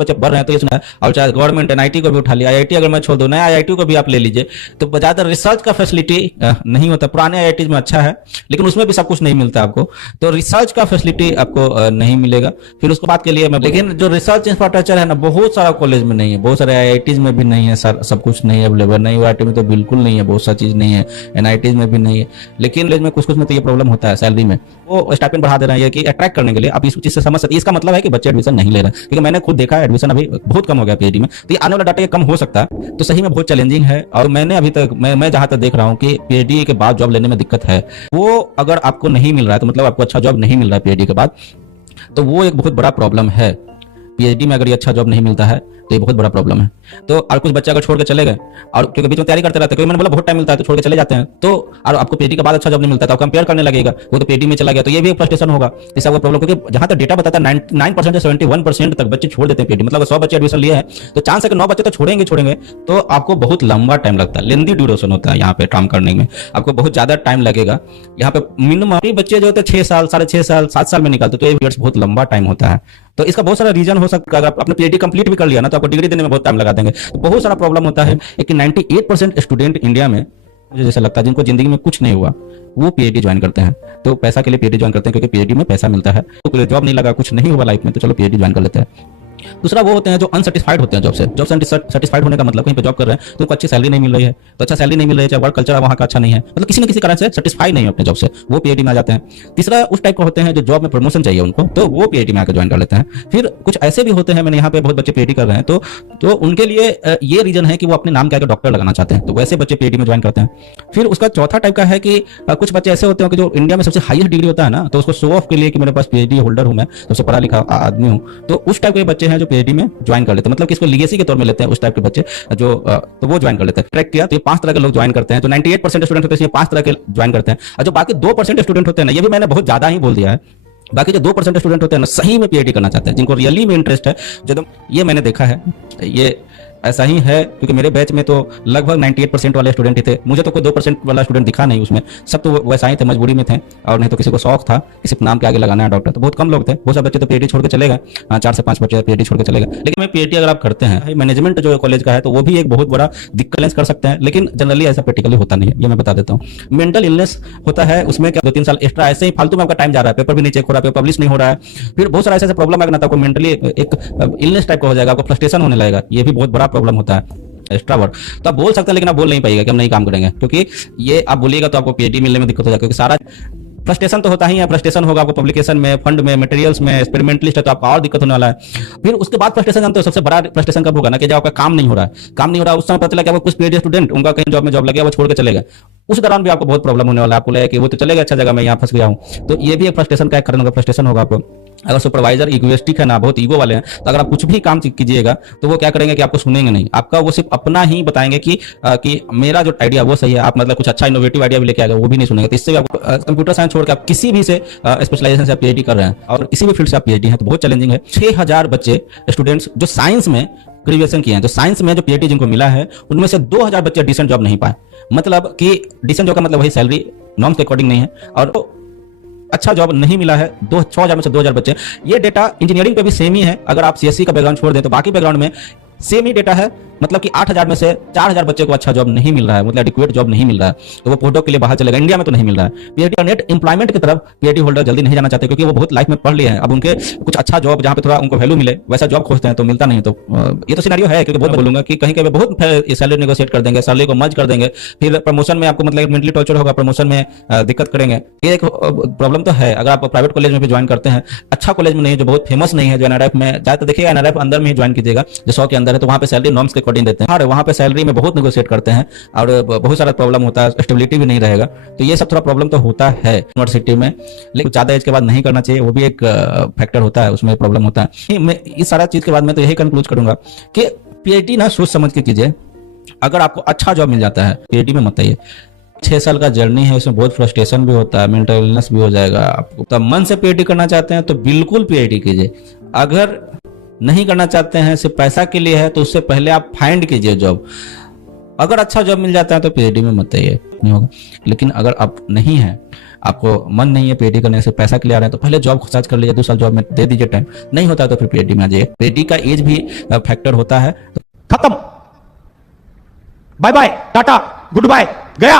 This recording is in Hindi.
बच्चे बढ़ रहे हैं तो ये सुना है। और चाहे गवर्नमेंट एनआईटी को भी उठा लिया, आईआईटी अगर मैं छोड़ दूं, नया आईआईटी को भी आप ले लीजिए, तो ज्यादा रिसर्च का फैसिलिटी नहीं होता। पुराने आईआईटी में अच्छा है, लेकिन उसमें भी सब कुछ नहीं मिलता आपको, तो रिसर्च का फैसिलिटी आपको नहीं मिलेगा। फिर उसके बाद के लिए मैं, लेकिन जो रिसर्च इंफ्रास्ट्रक्चर है ना, बहुत सारा कॉलेज में नहीं है, बहुत सारे आईआईटीज में भी नहीं है सर, सब कुछ नहीं है अवेलेबल। नहीं आईआईटी में तो बिल्कुल नहीं है, बहुत सारी चीज नहीं है, एनआईटीज में भी नहीं है। लेकिन कॉलेज में कुछ में तो ये प्रॉब्लम होता है सैलरी में, वो स्टाइपेंड बढ़ा दे रहे हैं कि अट्रैक्ट करने के लिए। आप इस चीज से समझ सकते, इसका मतलब है कि बच्चे एडमिशन नहीं ले रहे हैं, क्योंकि मैंने खुद देखा है एडमिशन अभी बहुत कम हो गया पीएचडी में। तो ये आने वाला डाटा ये कम हो सकता है, तो सही में बहुत चैलेंजिंग है। और मैंने अभी तक मैं जहां तक देख रहा हूं कि पीएचडी के बाद जॉब लेने में दिक्कत है। वो अगर आपको नहीं मिल रहा है तो मतलब आपको अच्छा जॉब नहीं मिल रहा है पीएचडी के बाद, तो वो एक बहुत बड़ा प्रॉब्लम है। पीएचडी में अगर ये अच्छा जॉब नहीं मिलता है तो ये बहुत बड़ा प्रॉब्लम है। तो और कुछ बच्चे अगर छोड़ के चले गए, और क्योंकि बीच में तैयारी करते रहते हैं, क्योंकि मैंने बोला बहुत टाइम मिलता है तो छोड़ के चले जाते हैं, तो और आपको पीएचडी के बाद अच्छा जॉब नहीं मिलता, तो आप कंपेयर करने लगेगा, वो तो पीएचडी में चला गया, तो ये भी एक फ्रस्ट्रेशन होगा। इसका वो प्रॉब्लम, क्योंकि जहां तक डेटा बताता है 99% से 71% तक बच्चे छोड़ देते हैं पीएचडी। मतलब 100 बच्चे एडमिशन लिए हैं तो चांस है कि 9 बच्चे तो छोड़ेंगे, तो आपको बहुत लंबा टाइम लगता है, लेंदी ड्यूरेशन होता है यहाँ पे काम करने में, आपको बहुत ज्यादा टाइम लगेगा। यहाँ पे मिनिमम बच्चे जो होते हैं 6 साल, 6.5 साल, 7 साल में निकालते, तो 8 ईयर्स बहुत लंबा टाइम होता है। तो इसका बहुत सारा रीजन हो सकता है। अगर आपने पीएचडी कंप्लीट भी कर लिया ना, तो आपको डिग्री देने में बहुत टाइम लगा देंगे। तो बहुत सारा प्रॉब्लम होता है कि 98% स्टूडेंट इंडिया में, मुझे जैसा लगता है, जिनको जिंदगी में कुछ नहीं हुआ, वो पीएचडी ज्वाइन करते हैं। तो पैसा के लिए पीएचडी ज्वाइन करते हैं, क्योंकि पीएचडी में पैसा मिलता है। तो जॉब नहीं लगा, कुछ नहीं हुआ लाइफ में, तो चलो पीएचडी ज्वाइन कर लेते हैं। दूसरा वो होते हैं जो अनसेटिस्फाइड होते हैं जॉब से। जॉब सेटिस्फाइड होने का मतलब कहीं पे जॉब कर रहे हैं तो उनको अच्छी सैलरी नहीं मिल रही है, तो अच्छा सैलरी नहीं मिल रही है, चाहे वर्क कल्चर वहाँ का अच्छा नहीं है, मतलब किसी न किसी कारण से सेटिस्फाई नहीं है अपने जॉब से, वो पीएचडी में आ जाते हैं। तीसरा उस टाइप का होते हैं जो जॉब में प्रमोशन चाहिए उनको, तो वो पीएचडी में आकर ज्वाइन कर लेते हैं। फिर कुछ ऐसे भी होते हैं, मैंने यहाँ पे बहुत बच्चे पीएचडी कर रहे हैं, तो उनके लिए ये रीजन है कि वो अपने नाम के आगे डॉक्टर लगाना चाहते हैं, तो वैसे बच्चे पीएचडी में ज्वाइन करते हैं। फिर उसका चौथा टाइप का है कि कुछ बच्चे ऐसे होते हैं कि जो इंडिया में सबसे हाईएस्ट डिग्री होता है ना, तो उसको शो ऑफ के लिए कि मेरे पास पीएचडी होल्डर हूं, मैं सबसे पढ़ा लिखा आदमी हूं, तो उस टाइप के बच्चे हैं जो पीएचडी में ज्वाइन कर लेते हैं, मतलब कि इसको लीगेसी के तौर में लेते हैं उस टाइप के बच्चे जो, तो वो ज्वाइन कर लेते हैं। ट्रैक किया तो ये 5 तरह के लोग ज्वाइन करते हैं। जो 98% स्टूडेंट होते हैं ये 5 तरह के ज्वाइन करते हैं। और जो बाकी 2% स्टूडेंट होते हैं ना, ये भी मैंने बहुत ज्यादा ही बोल दिया है, बाकी जो 2% स्टूडेंट होते हैं ना, सही में पीएचडी करना चाहते हैं, जिनको रियली में इंटरेस्ट है, जो ये मैंने देखा है, ये ऐसा ही है। क्योंकि मेरे बैच में तो लगभग 98% वाले स्टूडेंट ही थे, मुझे तो कोई 2% वाला स्टूडेंट दिखा नहीं उसमें, सब तो वैसा ही थे, मजबूरी में थे, और नहीं तो किसी को शौक था किसी नाम के आगे लगाना है डॉक्टर, तो बहुत कम लोग थे। वो सब बच्चे तो पीएचडी छोड़ के चले गए, 4 से 5 बच्चे पीएचडी छोड़ के चले गए। लेकिन मैं पीएचडी अगर आप करते हैं, मैनेजमेंट जो कॉलेज का है, तो वो भी एक बहुत बड़ा दिक्कत कर सकते हैं, लेकिन जनरली ऐसा प्रैक्टिकली होता नहीं है, ये मैं बता देता हूँ। मेंटल इलनेस होता है, उसमें क्या 2-3 साल एक्स्ट्रा ऐसे ही फालतू में आपका टाइम जा रहा है, पेपर भी नहीं चेक हो रहा है, पेपर पब्लिश नहीं हो रहा है, फिर बहुत सारा ऐसा प्रॉब्लम आएगा ना, तो आपको मेंटली एक इलनेस टाइप का हो जाएगा, आपको फ्रस्ट्रेशन होने लगेगा, ये भी बहुत बड़ा प्रॉब्लम होता है। एक्स्ट्रा वर्क तो आप बोल सकते हैं, लेकिन आप बोल नहीं पाएगा कि हम नहीं काम करेंगे, क्योंकि ये आप बोलिएगा तो आपको पीएचडी मिलने में दिक्कत हो जाएगी, क्योंकि सारा फ्रस्ट्रेशन तो होता ही है। फ्रस्ट्रेशन होगा आपको पब्लिकेशन में, फंड में, मटेरियल्स में, एक्सपेरिमेंटलिस्ट है तो आपका और दिक्कत होने वाला है। फिर उसके बाद फ्रस्ट्रेशन जानते हो सबसे बड़ा फ्रस्ट्रेशन कब होगा ना, कि जब आपका काम नहीं हो रहा है, उस समय पता चला कि कुछ पीएचडी स्टूडेंट उनका कहीं जॉब में जॉब लग गया, वो छोड़ के चले गए, उस दौरान भी आपको बहुत प्रॉब्लम होने वाला है। आपको लगेगा कि वो तो चले गए अच्छा जगह, मैं यहाँ फंस गया हूँ, तो ये भी एक फ्रस्ट्रेशन का कारण होगा। फ्रस्ट्रेशन होगा आपको। अगर सुपरवाइजर इगोइस्टिक है ना, बहुत ईगो वाले हैं, तो अगर आप कुछ भी काम कीजिएगा तो वो क्या करेंगे कि आपको सुनेंगे नहीं, आपका वो सिर्फ अपना ही बताएंगे कि मेरा जो आइडिया वो सही है, आप मतलब कुछ अच्छा इनोवेटिव आइडिया भी लेके आ गए, वो भी नहीं सुनेंगे। तो इससे भी आपको कंप्यूटर साइंस छोड़ के आप किसी भी से स्पेशलाइजेशन से आप पीएचडी कर रहे हैं और किसी भी फील्ड से आप पीएचडी हैं, तो बहुत चैलेंजिंग है। 6000 बच्चे स्टूडेंट्स जो साइंस में ग्रेजुएशन किए हैं, तो साइंस में जो पीएचडी जिनको मिला है, उनमें से 2000 बच्चे डिसेंट जॉब नहीं पाए। मतलब कि डिसेंट जॉब का मतलब वही सैलरी नॉर्म्स के अकॉर्डिंग नहीं है, और अच्छा जॉब नहीं मिला है 6000 में से 2000 बच्चे। ये डेटा इंजीनियरिंग पे भी सेम ही है, अगर आप सीएससी का बैकग्राउंड छोड़ दें तो बाकी बैकग्राउंड में सेम ही डेटा है। मतलब कि 8000 में से 4000 बच्चे को अच्छा जॉब नहीं मिल रहा है, मतलब एडिक्वेट जॉब नहीं मिल रहा है, तो वो पोस्टडॉक के लिए बाहर चलेगा। इंडिया में तो नहीं मिल रहा है। पीएचडी नेट एम्प्लॉयमेंट की तरफ पीएचडी होल्डर जल्दी नहीं जाना चाहते, क्योंकि वो बहुत लाइफ में पढ़ लिए हैं, अब उनके कुछ अच्छा जॉब जहाँ पे थोड़ा उनको वैल्यू मिले वैसा जॉब खोजते हैं, तो मिलता नहीं। तो ये तो सिनेरियो है, क्योंकि बहुत बोलूंगा कि कहीं कहीं बहुत सैलरी नेगोशिएट कर देंगे, सैलरी को मर्ज कर देंगे, फिर प्रमोशन में आपको मतलब मेंटली टॉर्चर होगा, प्रमोशन में दिक्कत करेंगे। ये एक प्रॉब्लम तो है। अगर आप प्राइवेट कॉलेज में भी ज्वाइन करते हैं, अच्छा कॉलेज में नहीं, जो बहुत फेमस नहीं है, जो एनआरएफ में जाते देखिएगा, एनआरएफ अंदर में ही ज्वाइन कीजिएगा, जो 100 के अंदर है, तो वहाँ पे सैलरी नॉर्म्स के अकॉर्डिंग देते हैं, वहाँ पे सैलरी में बहुत नेगोशिएट करते हैं, और बहुत सारा प्रॉब्लम होता है, स्टेबिलिटी भी नहीं रहेगा। तो ये सब थोड़ा प्रॉब्लम तो होता है यूनिवर्सिटी में, लेकिन ज्यादा एज के बाद नहीं करना चाहिए, वो भी एक फैक्टर होता है, उसमें प्रॉब्लम होता है। मैं इस सारा चीज के बाद मैं तो यही कंक्लूड करूंगा कि पीएचडी ना सोच समझ के कीजिए। अगर आपको अच्छा जॉब मिल जाता है, पीएचडी में मत आइए। 6 साल का जर्नी है, इसमें बहुत फ्रस्ट्रेशन भी होता है, मेंटल इलनेस भी हो जाएगा आपको। तो मन से पीएचडी करना चाहते हैं तो बिल्कुल पीएचडी कीजिए। अगर नहीं करना चाहते हैं, सिर्फ पैसा के लिए है, तो उससे पहले आप फाइंड कीजिए जॉब। अगर अच्छा जॉब मिल जाता है तो पीएचडी में मत जाइए, नहीं होगा। लेकिन अगर आप नहीं है, आपको मन नहीं है पीएचडी करने से, पैसा के लिए आ रहे हैं, तो पहले जॉब सर्च कर लीजिए, 2 साल जॉब में दे दीजिए टाइम, नहीं होता है तो फिर पीएचडी में आ जाइए। पीएचडी का एज भी फैक्टर होता है। खत्म, bye bye, tata, goodbye, गया।